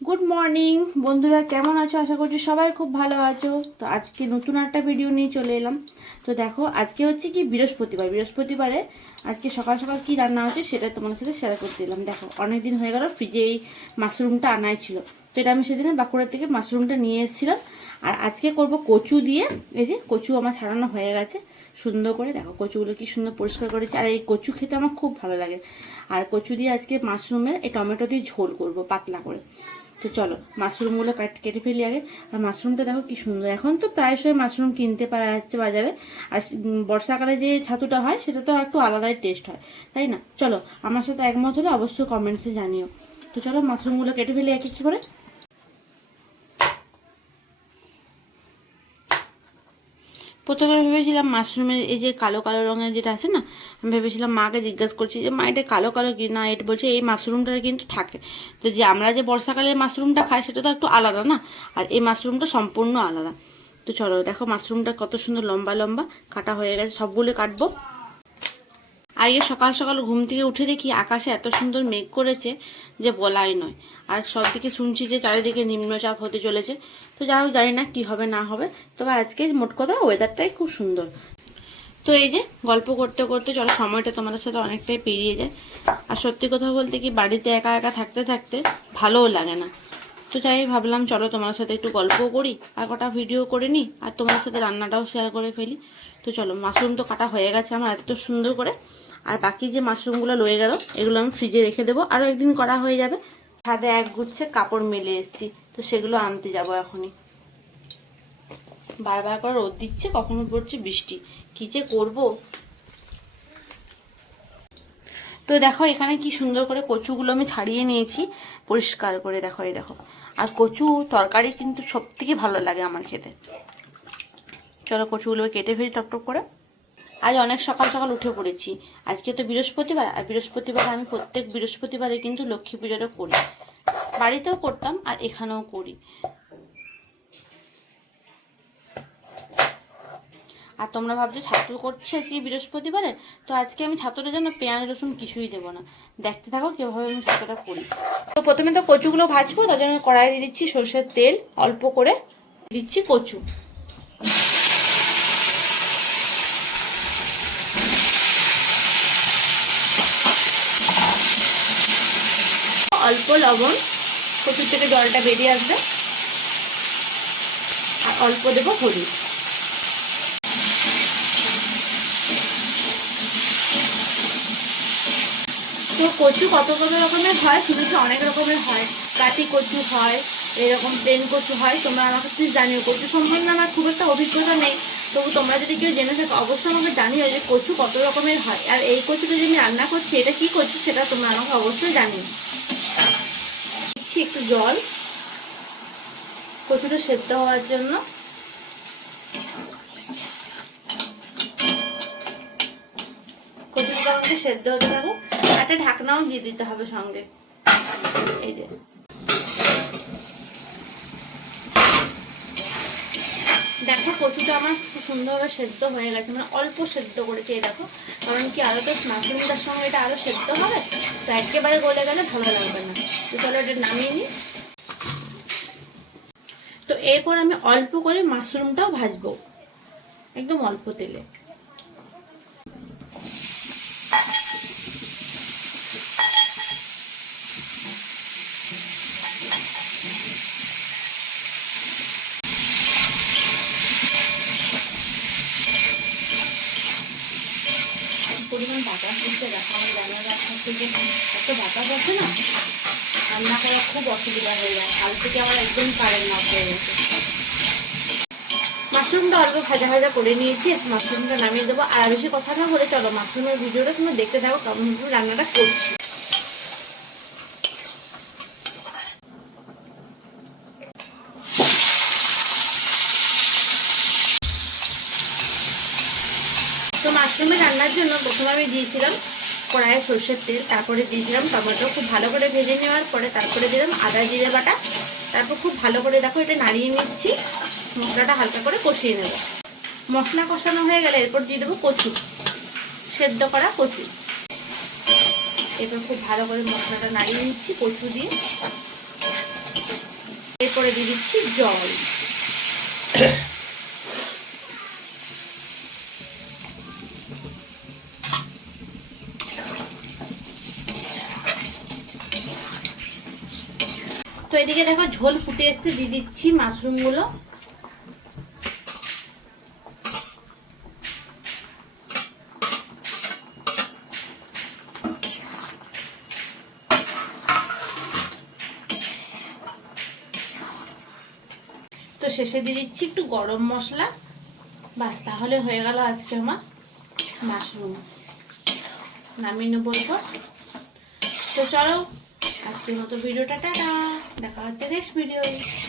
Good morning बंधुरा केमन आछो आशा करछि सबाई खूब भालो आछो। तो आज के नतून एक भिडियो निये चले एलाम। तो देखो आज के होच्छे कि बृहस्पतिबारे आज के सकाल सकाल कि रान्ना होच्छे सेटा तोमादेर साथे शेयर करते एलाम। देखो अनेक दिन हये गेल फ्रिजे एई माशरूमटा आनाई छिलो, तो एटा आमि सेदिन बाँकुड़ा थेके माशरूमटा निये एसेछिलाम। और आज के करब कचु दिये, एई जे कचु आमार छाड़ानो हये गेछे सुंदर करे। देखो कचुगुलो कि सुंदर परिष्कार करेछि और एई कचु खेते आमार खूब भालो लागे। और कचु दिये आज के माशरूमेर एई टमेटो दिये झोल करब पातला करे। तो चलो माशरूमगुलो केटे फेली आगे। और माशरूमटा देखो कि सुंदर, एखन तो प्रायशई माशरूम किनते पाওয়া যাচ্ছে बाजारे। और बर्षाकाले जे छातुटा हय सेटा तो एकटु आलादाई टेस्ट हय, ताई ना? चलो आमार साथे एकमत हले अवश्य कमेंट्से जानिও। तो चलो माशरूमगुलो केटे फेली एक एक करे। प्रथमे भेবেছিলাম মাশরুমের এই যে কালো কালো রঙের যেটা আছে না, আমি ভেবেছিলাম মাকে জিজ্ঞাসা করছি যে মা এটা কালো কালো কি না, এটা বলছে এই মাশরুমটা কিন্তু থাকে। তো যে আমরা যে বর্ষাকালের মাশরুমটা খাই সেটা তো একটু আলাদা না, আর এই মাশরুমটা সম্পূর্ণ আলাদা। তো চলো দেখো মাশরুমটা কত সুন্দর লম্বা লম্বা কাটা হয়ে গেছে, সবগুলো কাটবো। আজকে সকাল সকাল ঘুম থেকে উঠে দেখি আকাশে এত সুন্দর মেঘ করেছে যে বলাই নয়। আর সবদিকে শুনছি যে চারিদিকে নিম্নচাপ হতে চলেছে। তো যাই হোক, জানি না কী হবে না হবে, তবে আজকে মোট কথা ওয়েদারটাই খুব সুন্দর। তো এই যে গল্প করতে করতে চলো সময়টা তোমাদের সাথে অনেকটাই পেরিয়ে যায়। আর সত্যি কথা বলতে কি বাড়িতে একা একা থাকতে থাকতে ভালোও লাগে না। তো যাই ভাবলাম চলো তোমাদের সাথে একটু গল্পও করি আর কটা ভিডিও করে নিই, আর তোমাদের সাথে রান্নাটাও শেয়ার করে ফেলি। তো চলো মাশরুম তো কাটা হয়ে গেছে আমার এত সুন্দর করে। আর বাকি যে মাশরুমগুলো রয়ে গেল এগুলো আমি ফ্রিজে রেখে দেবো, আরও একদিন করা হয়ে যাবে। ছাদে এক গুচ্ছে কাপড় মেলে এসেছি, তো সেগুলো আনতে যাবো এখনই। বারবার করে রোদ দিচ্ছে, কখনো পড়ছে বৃষ্টি, কী যে করবো। তো দেখো এখানে কি সুন্দর করে কচুগুলো আমি ছাড়িয়ে নিয়েছি পরিষ্কার করে, দেখো এই দেখো। আর কচু তরকারি কিন্তু সবথেকে ভালো লাগে আমার খেতে। চলো কচুগুলো কেটে ফেলি টকটক করে। আজ অনেক সকাল সকাল উঠে পড়েছি, আজকে তো বৃহস্পতিবার। আর বৃহস্পতিবার আমি প্রত্যেক বৃহস্পতিবারে কিন্তু লক্ষ্মী পুজোটা করি, বাড়িতেও করতাম আর এখানেও করি। আর তোমরা ভাবছো ছাতু করছে কি বৃহস্পতিবারে, তো আজকে আমি ছাতুটা যেন পেঁয়াজ রসুন কিছুই দেবো না। দেখতে থাকো কীভাবে আমি ছাতুটা করি। তো প্রথমে তো কচুগুলো ভাজবো, তার জন্য কড়াই দিয়ে দিচ্ছি সরষের তেল, অল্প করে দিচ্ছি কচু। অল্প লবণ, কচুর থেকে জলটা বেরিয়ে আসবে। আর অল্প দেবো হলুদ। তো কচু কত কত রকমের হয় শুনেছি, অনেক রকমের হয়। কাটি কচু হয়, এরকম প্লেন কচু হয়। তোমরা আমাকে প্লিজ জানিও, কচু সম্বন্ধে আমার খুব একটা অভিজ্ঞতা নেই, তবু তোমরা যদি কেউ জেনে থাকো অবশ্যই আমাকে জানিও যে কচু কত রকমের হয়। আর এই কচুটা যে আমি রান্না করছি এটা কি কচু সেটা তোমরা আমাকে অবশ্যই জানিও। দিচ্ছি একটু জল কচুটা সেদ্ধ হওয়ার জন্য। কচুটা আমাকে সেদ্ধ হতে থাকো, একটা ঢাকনাও দিয়ে দিতে হবে সঙ্গে। এই যে দেখো কচুটা আমার খুব সুন্দরভাবে সেদ্ধ হয়ে গেছে, মানে অল্প সেদ্ধ করেছি। এই দেখো, কারণ কি আরও তো মাশরুমটার সঙ্গে এটা আরও সেদ্ধ হবে, তো একেবারে গলে গেলে ভালো লাগবে না। তো চলো এটা নামিয়ে নিই। তো এরপর আমি অল্প করে মাশরুমটাও ভাজবো, একদম অল্প তেলে। পরিমাণ বাতাস দিচ্ছে, দেখো আমার জানালার কাছ থেকে এত বাতাস আছে না, রান্না করা খুব অসুবিধা হয়ে যায়। কাল থেকে আমার একদম কারেন্ট নষ্ট হয়ে গেছে। মাশরুমটা অল্প ভাজা ভাজা করে নিয়েছি, মাশরুমটা নামিয়ে দেবো। আর বেশি কথা না বলে চলো মাশরুমের ভিডিওটা তোমরা দেখতে থাকো কেমন রান্নাটা করছি। তো মাশরুমের রান্নার জন্য প্রথমে আমি দিয়েছিলাম কড়াইয়ে সরষের তেল, তারপরে দিয়েছিলাম টমেটো, খুব ভালো করে ভেজে নেওয়ার পরে তারপরে দিলাম আদা জিরে বাটা। তারপর খুব ভালো করে দেখো এটা নাড়িয়ে নিচ্ছি, মশলাটা হালকা করে কষিয়ে নেব। মশলা কষানো হয়ে গেলে এরপর দিয়ে দেবো কচু, সেদ্ধ করা কচু। এবার খুব ভালো করে মশলাটা নাড়িয়ে নিচ্ছি কচু দিয়ে। এরপরে দিয়ে দিচ্ছি জল। তো এদিকে দেখো ঝোল ফুটে এসছে, দিয়ে দিচ্ছি মাশরুমগুলো। তো শেষে দিয়ে দিচ্ছি একটু গরম মশলা। বাস, তাহলে হয়ে গেল আজকে আমার মাশরুম। নামিয়ে নেবো এরপর। তো চলো আজকের মতো ভিডিওটা টাটা, দেখা হচ্ছে নেক্সট ভিডিও।